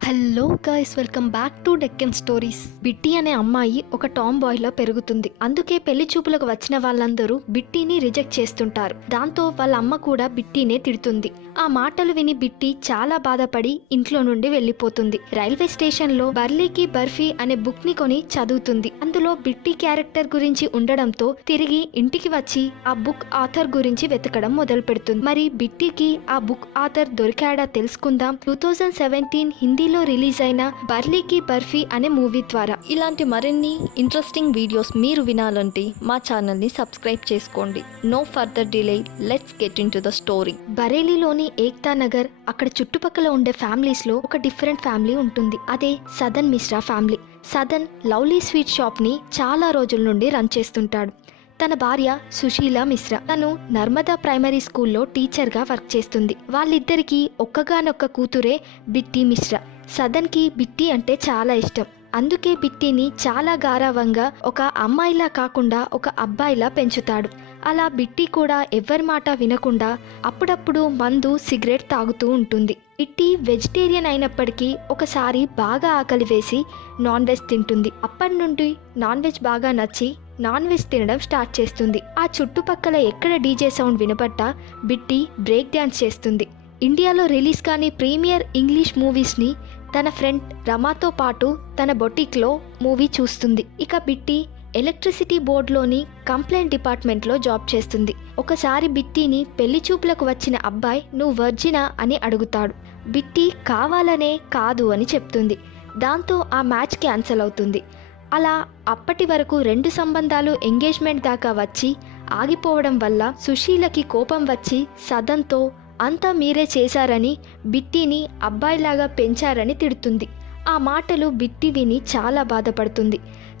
Hello guys, welcome back to Deccan stories. Bitti అనే అమ్మాయి ఒక టామ్ బాయ్ లో పెరుగుతుంది. అందుకే పెళ్లి చూపులకు వచ్చిన వాళ్ళందరూ బిట్టిని రిజెక్ట్ చేస్తుంటారు. దాంతో వాళ్ళ అమ్మ కూడా బిట్టినే తిడుతుంది. ఆ మాటలు విని బిట్టి చాలా బాధపడి ఇంట్లో నుండి వెళ్లిపోతుంది. రైల్వే స్టేషన్ లో బర్లీకి బర్ఫీ అనే బుక్ ని కొని చదువుతుంది. అందులో బిట్టి క్యారెక్టర్ గురించి ఉండడంతో తిరిగి ఇంటికి వచ్చి ఆ బుక్ ఆథర్ గురించి వెతకడం మొదలు పెడుతుంది. మరి బిట్టికి ఆ బుక్ ఆథర్ దొరికాడా తెలుసుకుందాం 2017 హిందీలో రిలీజ్ అయిన బర్లీకి బర్ఫీ అనే మూవీ ద్వారా. ఇలాంటి మరిన్ని ఇంట్రెస్టింగ్ వీడియోస్ మీరు వినాలంటే మా ఛానల్ ని సబ్స్క్రైబ్ చేసుకోండి. No further delay, let's get into the story. బరేలీలోని ఏక్తా నగర్, అక్కడ చుట్టుపక్కల ఉండే ఫ్యామిలీస్ లో ఒక డిఫరెంట్ ఫ్యామిలీ ఉంటుంది. అదే Sadan Mishra family. Sadan lovely sweet shop ని చాలా రోజుల నుండి రన్ చేస్తుంటాడు. తన భార్య సుశీల మిశ్రా, తను నర్మదా ప్రైమరీ స్కూల్లో టీచర్గా వర్క్ చేస్తుంది. వాళ్ళిద్దరికీ ఒక్కగానొక్క కూతురే బిట్టి మిశ్రా. సదన్కి బిట్టి అంటే చాలా ఇష్టం. అందుకే బిట్టిని చాలా గారావంగా ఒక అమ్మాయిలా కాకుండా ఒక అబ్బాయిలా పెంచుతాడు. అలా బిట్టి కూడా ఎవ్వరి మాట వినకుండా అప్పుడప్పుడు మందు, సిగరెట్ తాగుతూ ఉంటుంది. బిట్టి వెజిటేరియన్ అయినప్పటికీ ఒకసారి బాగా ఆకలి వేసి నాన్ వెజ్ తింటుంది. అప్పటి నుండి నాన్ వెజ్ బాగా నచ్చి నాన్ వెజ్ తినడం స్టార్ట్ చేస్తుంది. ఆ చుట్టుపక్కల ఎక్కడ డీజే సౌండ్ వినపడ్డా బిట్టి బ్రేక్ డ్యాన్స్ చేస్తుంది. ఇండియాలో రిలీజ్ కాని ప్రీమియర్ ఇంగ్లీష్ మూవీస్ని తన ఫ్రెండ్ రమాతో పాటు తన బొటిక్లో మూవీ చూస్తుంది. ఇక బిట్టి ఎలక్ట్రిసిటీ బోర్డులోని కంప్లైంట్ డిపార్ట్మెంట్లో జాబ్ చేస్తుంది. ఒకసారి బిట్టిని పెళ్లి చూపులకు వచ్చిన అబ్బాయి నువ్వు వర్జినా అని అడుగుతాడు. బిట్టి కావాలనే కాదు అని చెప్తుంది. దాంతో ఆ మ్యాచ్ క్యాన్సిల్ అవుతుంది. అలా అప్పటి వరకు 2 సంబంధాలు ఎంగేజ్మెంట్ దాకా వచ్చి ఆగిపోవడం వల్ల సుశీలకి కోపం వచ్చి సదన్తో అంతా మీరే చేశారని, బిట్టిని అబ్బాయిలాగా పెంచారని తిడుతుంది. ఆ మాటలు బిట్టి విని చాలా బాధపడుతుంది.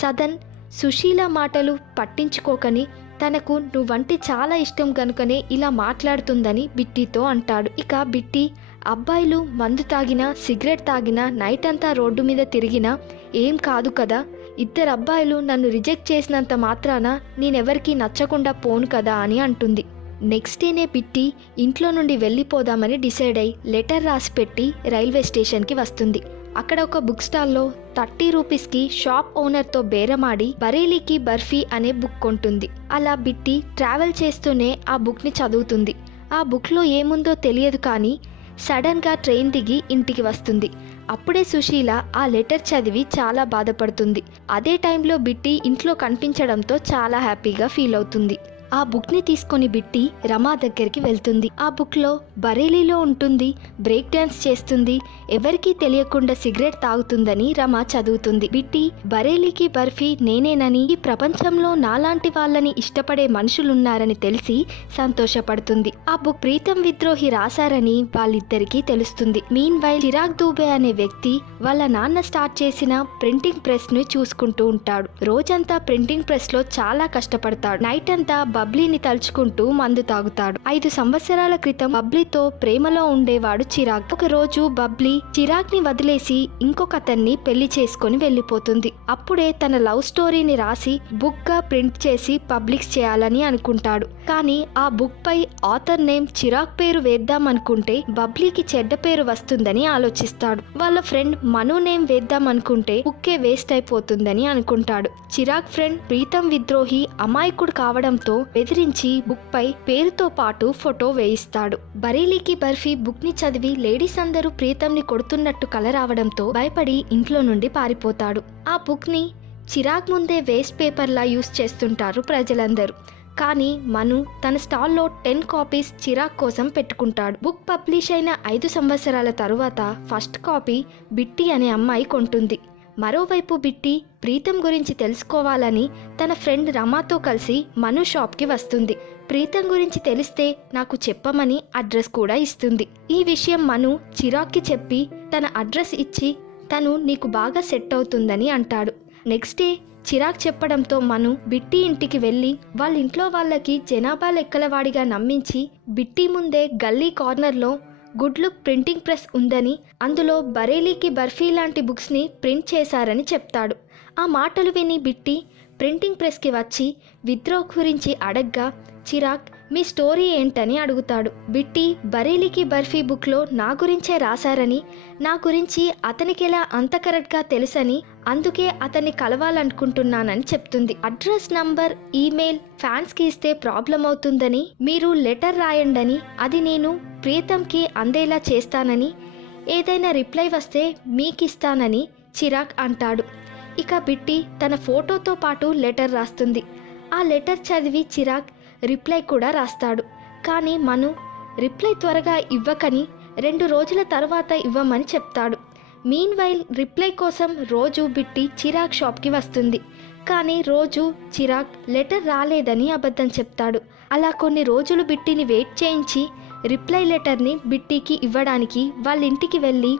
సదన్ సుశీల మాటలు పట్టించుకోకని తనకు నువ్వంటే చాలా ఇష్టం కనుకనే ఇలా మాట్లాడుతుందని బిట్టితో అంటాడు. ఇక బిట్టి అబ్బాయిలు మందు తాగినా, సిగరెట్ తాగినా, నైట్ అంతా రోడ్డు మీద తిరిగినా ఏం కాదు కదా, 2 అబ్బాయిలు నన్ను రిజెక్ట్ చేసినంత మాత్రాన నేనెవరికి నచ్చకుండా పోను కదా అని అంటుంది. నెక్స్ట్ డేనే బిట్టి ఇంట్లో నుండి వెళ్ళిపోదామని డిసైడ్ అయి లెటర్ రాసి పెట్టి రైల్వే స్టేషన్కి వస్తుంది. అక్కడ ఒక బుక్ స్టాల్లో 30 రూపీస్కి షాప్ ఓనర్తో బేరమాడి బరేలీకి బర్ఫీ అనే బుక్ కొంటుంది. అలా బిట్టి ట్రావెల్ చేస్తూనే ఆ బుక్ని చదువుతుంది. ఆ బుక్లో ఏముందో తెలియదు కానీ సడన్గా ట్రైన్ దిగి ఇంటికి వస్తుంది. అప్పుడే సుశీల ఆ లెటర్ చదివి చాలా బాధపడుతుంది. అదే టైంలో బిట్టి ఇంట్లో కనిపించడంతో చాలా హ్యాపీగా ఫీల్ అవుతుంది. ఆ బుక్ని తీసుకొని బిట్టి రమా దగ్గరికి వెళ్తుంది. ఆ బుక్లో బరేలీలో ఉంటుంది, బ్రేక్ డ్యాన్స్ చేస్తుంది, ఎవరికీ తెలియకుండా సిగరెట్ తాగుతుందని రమా చదువుతుంది. బిట్టి బరేలీకి బర్ఫీ నేనేనని, ఈ ప్రపంచంలో నాలాంటి వాళ్ళని ఇష్టపడే మనుషులున్నారని తెలిసి సంతోషపడుతుంది. ఆ బుక్ ప్రీతం విద్రోహి రాశారని వాళ్ళిద్దరికీ తెలుస్తుంది. మీన్ వైల్ చిరాగ్ దూబే అనే వ్యక్తి వాళ్ళ నాన్న స్టార్ట్ చేసిన ప్రింటింగ్ ప్రెస్ ను చూసుకుంటూ ఉంటాడు. రోజంతా ప్రింటింగ్ ప్రెస్ లో చాలా కష్టపడతాడు. నైట్ అంతా బబ్లీని తలుచుకుంటూ మందు తాగుతాడు. 5 సంవత్సరాల క్రితం బబ్లీతో ప్రేమలో ఉండేవాడు చిరాగ్. ఒక రోజు బబ్లీ చిరాగ్ ని వదిలేసి ఇంకొక అతన్ని పెళ్లి చేసుకొని వెళ్లిపోతుంది. అప్పుడే తన లవ్ స్టోరీని రాసి బుక్ గా ప్రింట్ చేసి పబ్లిష్ చేయాలని అనుకుంటాడు. కానీ ఆ బుక్ పై ఆథర్ నేమ్ చిరాగ్ పేరు వేద్దామనుకుంటే బబ్లీకి చెడ్డ పేరు వస్తుందని ఆలోచిస్తాడు. వాళ్ళ ఫ్రెండ్ మను నేమ్ వేద్దామనుకుంటే బుక్కే వేస్ట్ అయిపోతుందని అనుకుంటాడు. చిరాగ్ ఫ్రెండ్ ప్రీతం విద్రోహి అమాయకుడు కావడంతో బెదిరించి బుక్ పై పేరుతో పాటు ఫోటో వేయిస్తాడు. బరేలీకి బర్ఫీ బుక్ ని చదివి లేడీస్ అందరూ ప్రీతంని కొడుతున్నట్టు కల రావడంతో భయపడి ఇంట్లో నుండి పారిపోతాడు. ఆ బుక్ ని చిరాగ్ ముందే వేస్ట్ పేపర్ లా యూస్ చేస్తుంటారు ప్రజలందరూ. కానీ మను తన స్టాల్లో 10 కాపీస్ చిరాగ్ కోసం పెట్టుకుంటాడు. బుక్ పబ్లిష్ అయిన 5 సంవత్సరాల తరువాత ఫస్ట్ కాపీ బిట్టి అనే అమ్మాయి కొంటుంది. మరోవైపు బిట్టి ప్రీతం గురించి తెలుసుకోవాలని తన ఫ్రెండ్ రమాతో కలిసి మను షాప్కి వస్తుంది. ప్రీతం గురించి తెలిస్తే నాకు చెప్పమని అడ్రస్ కూడా ఇస్తుంది. ఈ విషయం మను చిరాగ్కి చెప్పి తన అడ్రస్ ఇచ్చి తను నీకు బాగా సెట్ అవుతుందని అంటాడు. నెక్స్ట్ డే చిరాగ్ చెప్పడంతో మను బిట్టి ఇంటికి వెళ్ళి వాళ్ళ ఇంట్లో వాళ్ళకి జనాభా లెక్కలవాడిగా నమ్మించి బిట్టి ముందే గల్లీ కార్నర్లో గుడ్ లుక్ ప్రింటింగ్ ప్రెస్ ఉందని, అందులో బరేలీకి బర్ఫీ లాంటి బుక్స్ని ప్రింట్ చేశారని చెప్తాడు. ఆ మాటలు విని బిట్టి ప్రింటింగ్ ప్రెస్కి వచ్చి విద్రోహ్ గురించి అడగ్గా చిరాగ్ మీ స్టోరీ ఏంటని అడుగుతాడు. బిట్టి బరేలీకి బర్ఫీ బుక్లో నా గురించే రాశారని, నా గురించి అతనికి ఎలా అంత కరెక్ట్గా తెలుసని, అందుకే అతన్ని కలవాలనుకుంటున్నానని చెప్తుంది. అడ్రస్ నంబర్ ఈమెయిల్ ఫ్యాన్స్కి ఇస్తే ప్రాబ్లం అవుతుందని, మీరు లెటర్ రాయండని, అది నేను ప్రీతంకి అందేలా చేస్తానని, ఏదైనా రిప్లై వస్తే మీకిస్తానని చిరాగ్ అంటాడు. ఇక బిట్టి తన ఫోటోతో పాటు లెటర్ రాస్తుంది. ఆ లెటర్ చదివి చిరాగ్ రిప్లై కూడా రాస్తాడు. కానీ మను రిప్లై త్వరగా ఇవ్వకని 2 రోజుల తర్వాత ఇవ్వమని చెప్తాడు. మీన్వైల్ రిప్లై కోసం రోజు బిట్టి చిరాగ్ షాప్కి వస్తుంది. కానీ రోజు చిరాగ్ లెటర్ రాలేదని అబద్ధం చెప్తాడు. అలా కొన్ని రోజులు బిట్టిని వెయిట్ చేయించి రిప్లై లెటర్ని బిట్టికి ఇవ్వడానికి వాళ్ళ ఇంటికి వెళ్ళి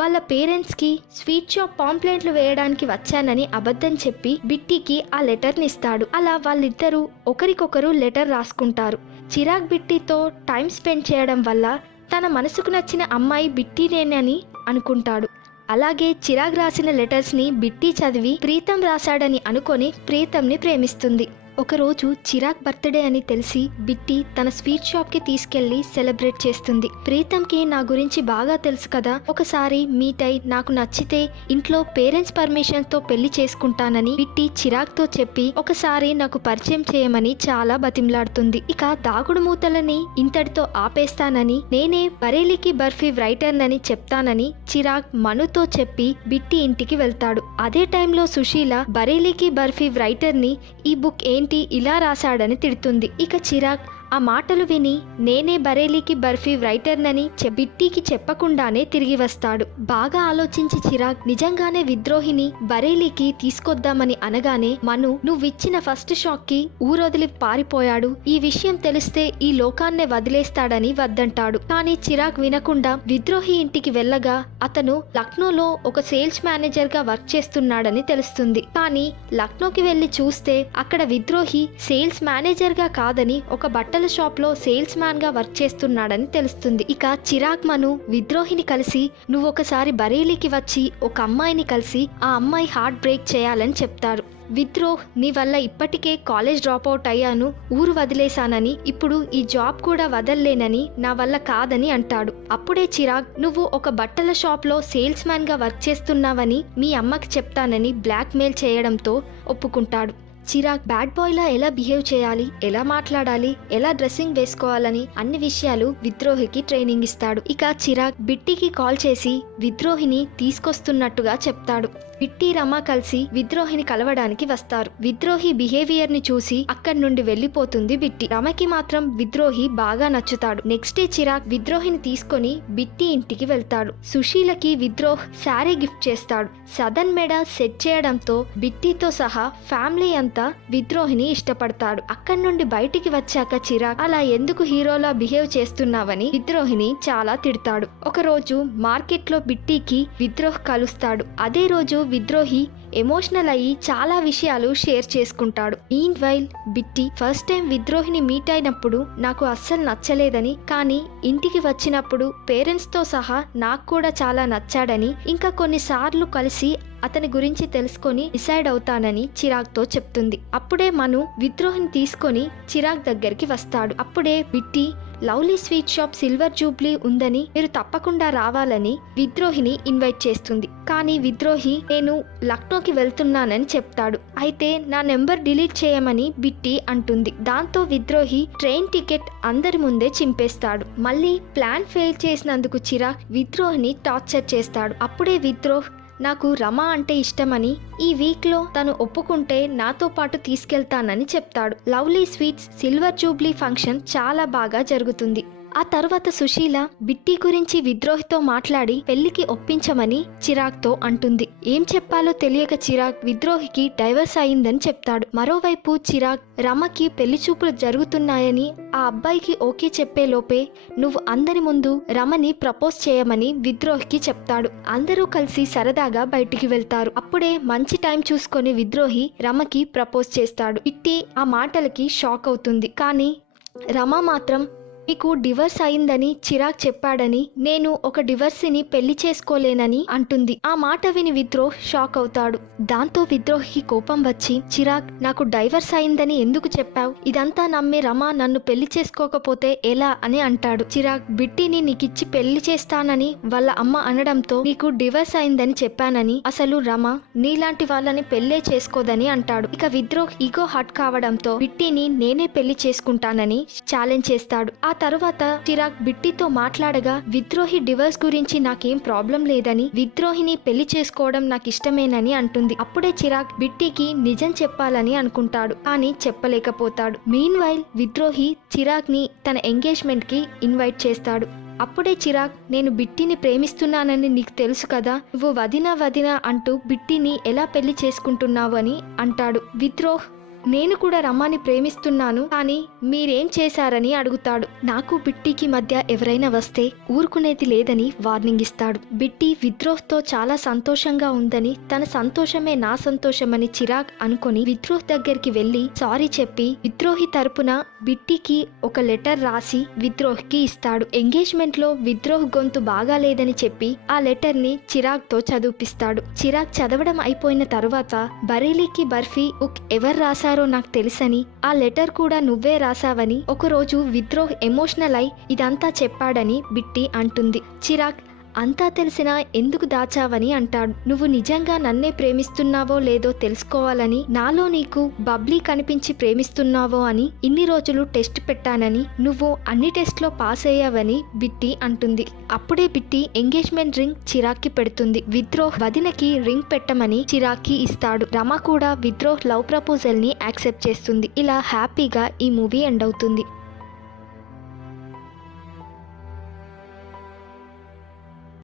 వాళ్ళ పేరెంట్స్కి స్వీట్ షాప్ పాంప్లెంట్లు వేయడానికి వచ్చానని అబద్ధం చెప్పి బిట్టికి ఆ లెటర్ని ఇస్తాడు. అలా వాళ్ళిద్దరూ ఒకరికొకరు లెటర్ రాసుకుంటారు. చిరాగ్ బిట్టితో టైం స్పెండ్ చేయడం వల్ల తన మనసుకు నచ్చిన అమ్మాయి బిట్టినేనని అనుకుంటాడు. అలాగే చిరాగ్ రాసిన లెటర్స్ని బిట్టి చదివి ప్రీతం రాశాడని అనుకొని ప్రీతంని ప్రేమిస్తుంది. ఒకరోజు చిరాగ్ బర్త్డే అని తెలిసి బిట్టి తన స్వీట్ షాప్కి తీసుకెళ్లి సెలబ్రేట్ చేస్తుంది. ప్రీతంకి నా గురించి బాగా తెలుసు కదా, ఒకసారి మీట్ అయి నాకు నచ్చితే ఇంట్లో పేరెంట్స్ పర్మిషన్తో పెళ్లి చేసుకుంటానని బిట్టి చిరాగ్తో చెప్పి ఒకసారి నాకు పరిచయం చేయమని చాలా బతిమలాడుతుంది. ఇక దాగుడు మూతలని ఇంతటితో ఆపేస్తానని, నేనే బరేలీకి బర్ఫీ రైటర్నని చెప్తానని చిరాగ్ మనుతో చెప్పి బిట్టి ఇంటికి వెళ్తాడు. అదే టైంలో సుశీల బరేలీకి బర్ఫీ రైటర్ని ఈ బుక్ ఏంటి ఇలా రాశాడని తిడుతుంది. ఇక చిరాగ్ ఆ మాటలు విని నేనే బరేలీకి బర్ఫీ రైటర్నని బిట్టికి చెప్పకుండానే తిరిగి వస్తాడు. బాగా ఆలోచించి చిరాగ్ నిజంగానే విద్రోహిని బరేలీకి తీసుకొద్దామని అనగానే మను నువ్విచ్చిన ఫస్ట్ షాక్ కి ఊరొదిలి పారిపోయాడు, ఈ విషయం తెలిస్తే ఈ లోకాన్నే వదిలేస్తాడని వద్దంటాడు. కానీ చిరాగ్ వినకుండా విద్రోహి ఇంటికి వెళ్ళగా అతను లక్నోలో ఒక సేల్స్ మేనేజర్ గా వర్క్ చేస్తున్నాడని తెలుస్తుంది. కానీ లక్నోకి వెళ్లి చూస్తే అక్కడ విద్రోహి సేల్స్ మేనేజర్ గా కాదని ఒక బట్టల షాప్ లో సేల్స్ మ్యాన్ గా వర్క్ చేస్తున్నాడని తెలుస్తుంది. ఇక చిరాగ్ మను విద్రోహిని కలిసి నువ్వు ఒకసారి బరేలీకి వచ్చి ఒక అమ్మాయిని కలిసి ఆ అమ్మాయి హార్ట్ బ్రేక్ చేయాలని చెప్తారు. విద్రోహ్ నీ వల్ల ఇప్పటికే కాలేజ్ డ్రాప్ అవుట్ అయ్యాను, ఊరు వదిలేశానని, ఇప్పుడు ఈ జాబ్ కూడా వదల్లేనని, నా వల్ల కాదని అంటాడు. అప్పుడే చిరాగ్ నువ్వు ఒక బట్టల షాప్ లో సేల్స్ మ్యాన్ గా వర్క్ చేస్తున్నావని మీ అమ్మకి చెప్తానని బ్లాక్ మెయిల్ చేయడంతో ఒప్పుకుంటాడు. చిరాగ్ బ్యాడ్ బాయ్లా ఎలా బిహేవ్ చేయాలి, ఎలా మాట్లాడాలి, ఎలా డ్రెస్సింగ్ వేసుకోవాలని అన్ని విషయాలు విద్రోహికి ట్రైనింగ్ ఇస్తాడు. ఇక చిరాగ్ బిట్టికి కాల్ చేసి విద్రోహిని తీసుకొస్తున్నట్టుగా చెప్తాడు. బిట్టి రమ కలిసి విద్రోహిని కలవడానికి వస్తారు. విద్రోహి బిహేవియర్ ని చూసి అక్కడి నుండి వెళ్లిపోతుంది బిట్టి. రమకి మాత్రం విద్రోహి బాగా నచ్చుతాడు. నెక్స్ట్ డే చిరాగ్ విద్రోహిని తీసుకొని బిట్టి ఇంటికి వెళ్తాడు. సుశీలకి విద్రోహ్ శారీ గిఫ్ట్ చేస్తాడు. సదన్ మెడ సెట్ చేయడంతో బిట్టితో సహా ఫ్యామిలీ అంతా విద్రోహిని ఇష్టపడతాడు. అక్కడి నుండి బయటికి వచ్చాక చిరాగ్ అలా ఎందుకు హీరోలా బిహేవ్ చేస్తున్నావని విద్రోహిని చాలా తిడతాడు. ఒకరోజు మార్కెట్లో బిట్టికి విద్రోహ్ కలుస్తాడు. అదే రోజు విద్రోహి ఎమోషనల్ అయ్యి చాలా విషయాలు షేర్ చేసుకుంటాడు. మీన్వైల్ బిట్టి ఫస్ట్ టైం విద్రోహిని మీట్ అయినప్పుడు నాకు అస్సలు నచ్చలేదని, కానీ ఇంటికి వచ్చినప్పుడు పేరెంట్స్తో సహా నాకు కూడా చాలా నచ్చాడని, ఇంకా కొన్నిసార్లు కలిసి అతని గురించి తెలుసుకొని డిసైడ్ అవుతానని చిరాగ్తో చెప్తుంది. అప్పుడే మను విద్రోహిని తీసుకొని చిరాగ్ దగ్గరికి వస్తాడు. అప్పుడే Bitti lovely sweet shop silver jubilee ఉందని, మీరు తప్పకుండా రావాలని విద్రోహిని ఇన్వైట్ చేస్తుంది. కానీ విద్రోహి నేను లక్నోకి వెళ్తున్నానని చెప్తాడు. అయితే నా నెంబర్ డిలీట్ చేయమని బిట్టి అంటుంది. దాంతో విద్రోహి ట్రైన్ టికెట్ అందరి ముందే చింపేస్తాడు. మళ్ళీ ప్లాన్ ఫెయిల్ చేసినందుకు చిరాగ్ విద్రోహిని టార్చర్ చేస్తాడు. అప్పుడే విద్రోహ్ నాకు రమ అంటే ఇష్టమని, ఈ వీక్లో తను ఒప్పుకుంటే నాతో పాటు తీసుకెళ్తానని చెప్తాడు. Lovely sweets silver Jubilee function చాలా బాగా జరుగుతుంది. ఆ తర్వాత సుశీల బిట్టి గురించి విద్రోహితో మాట్లాడి పెళ్లికి ఒప్పించమని చిరాగ్తో అంటుంది. ఏం చెప్పాలో తెలియక చిరాగ్ విద్రోహికి డైవర్స్ అయిందని చెప్తాడు. మరోవైపు చిరాగ్ రమకి పెళ్లి చూపులు జరుగుతున్నాయని ఆ అబ్బాయికి ఓకే చెప్పే లోపే నువ్వు అందరి ముందు రమని ప్రపోజ్ చేయమని విద్రోహికి చెప్తాడు. అందరూ కలిసి సరదాగా బయటికి వెళ్తారు. అప్పుడే మంచి టైం చూసుకొని విద్రోహి రమకి ప్రపోజ్ చేస్తాడు. బిట్టి ఆ మాటలకి షాక్ అవుతుంది. కానీ రమ మాత్రం మీకు డివర్స్ అయిందని చిరాగ్ చెప్పాడని, నేను ఒక డివర్సిని పెళ్లి చేసుకోలేనని అంటుంది. ఆ మాట విని విద్రోహ్ షాక్ అవుతాడు. దాంతో విద్రోహ్కి కోపం వచ్చి, చిరాగ్ నాకు డైవర్స్ అయిందని ఎందుకు చెప్పావు? ఇదంతా నమ్మి రమ నన్ను పెళ్లి చేసుకోకపోతే ఎలా అని అంటాడు. చిరాగ్ బిట్టిని నీకిచ్చి పెళ్లి చేస్తానని వాళ్ళ అమ్మ అనడంతో నీకు డివర్స్ అయిందని చెప్పానని, అసలు రమ నీలాంటి వాళ్ళని పెళ్లే చేసుకోదని అంటాడు. ఇక విద్రోహ్ ఈగో హర్ట్ కావడంతో బిట్టిని నేనే పెళ్లి చేసుకుంటానని ఛాలెంజ్ చేస్తాడు. ఆ తరువాత చిరాగ్ బిట్టితో మాట్లాడగా విద్రోహి డివర్స్ గురించి నాకేం ప్రాబ్లం లేదని, విద్రోహిని పెళ్లి చేసుకోవడం నాకు ఇష్టమేనని అంటుంది. అప్పుడే చిరాగ్ బిట్టికి నిజం చెప్పాలని అనుకుంటాడు, కానీ చెప్పలేకపోతాడు. మీన్ వైల్ విద్రోహి చిరాగ్ ని తన ఎంగేజ్మెంట్ కి ఇన్వైట్ చేస్తాడు. అప్పుడే చిరాగ్, నేను బిట్టిని ప్రేమిస్తున్నానని నీకు తెలుసు కదా, నువ్వు వదిన అంటూ బిట్టిని ఎలా పెళ్లి చేసుకుంటున్నావు అని అంటాడు. విద్రోహ్, నేను కూడా రమాని ప్రేమిస్తున్నాను, కానీ మీరేం చేశారని అడుగుతాడు. నాకు బిట్టికి మధ్య ఎవరైనా వస్తే ఊరుకునేది లేదని వార్నింగ్ ఇస్తాడు. బిట్టి విద్రోహ్తో చాలా సంతోషంగా ఉందని, తన సంతోషమే నా సంతోషమని చిరాగ్ అనుకొని విద్రోహ్ దగ్గరికి వెళ్లి సారీ చెప్పి విద్రోహి తరపున బిట్టికి ఒక లెటర్ రాసి విద్రోహ్కి ఇస్తాడు. ఎంగేజ్మెంట్ లో విద్రోహ్ గొంతు బాగాలేదని చెప్పి ఆ లెటర్ ని చిరాగ్ తో చదివిపిస్తాడు. చిరాగ్ చదవడం అయిపోయిన తరువాత, బరేలీకి బర్ఫీ ఉక్ ఎవరు రాశారో నాకు తెలుసని, ఆ లెటర్ కూడా నువ్వే రాసావని ఒకరోజు విద్రోహ్ ఎమోషనల్ అయి ఇదంతా చెప్పాడని బిట్టి అంటుంది. చిరాగ్, అంతా తెలిసినా ఎందుకు దాచావని అంటాడు. నువ్వు నిజంగా నన్నే ప్రేమిస్తున్నావో లేదో తెలుసుకోవాలని, నాలో నీకు బబ్లీ కనిపించి ప్రేమిస్తున్నావో అని ఇన్ని రోజులు టెస్ట్ పెట్టానని, నువ్వు అన్ని టెస్ట్లో పాస్ అయ్యావని బిట్టి అంటుంది. అప్పుడే బిట్టి ఎంగేజ్మెంట్ రింగ్ చిరాగ్కి పెడుతుంది. విద్రోహ్ వదినకి రింగ్ పెట్టమని చిరాగ్కి ఇస్తాడు. రమ కూడా విద్రోహ్ లవ్ ప్రపోజల్ ని యాక్సెప్ట్ చేస్తుంది. ఇలా హ్యాపీగా ఈ మూవీ ఎండ్ అవుతుంది.